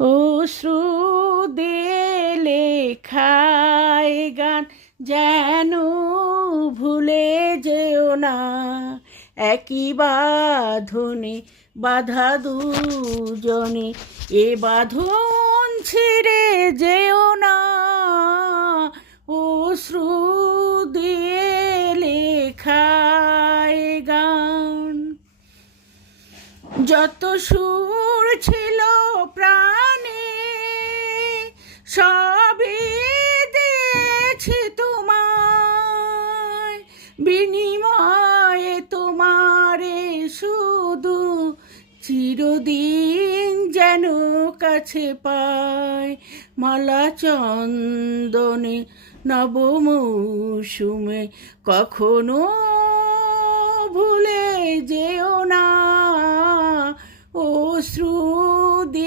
অশ্রু দিয়ে লেখায় গান যেন ভুলে যেও না, একই বাঁধনে বাঁধা দুজনে, এ বাঁধন ছিঁড়ে যেও না। অশ্রু দিয়ে লেখায় গান। যত সুর ছিল প্রাণে সবই দিয়েছি তোমায়, বিনিময়ে তোমারে শুধু চিরদিন যেন কাছে পায়। মালা চন্দনে নব মৌসুমে কখনো ভুলে যেও না। অশ্রু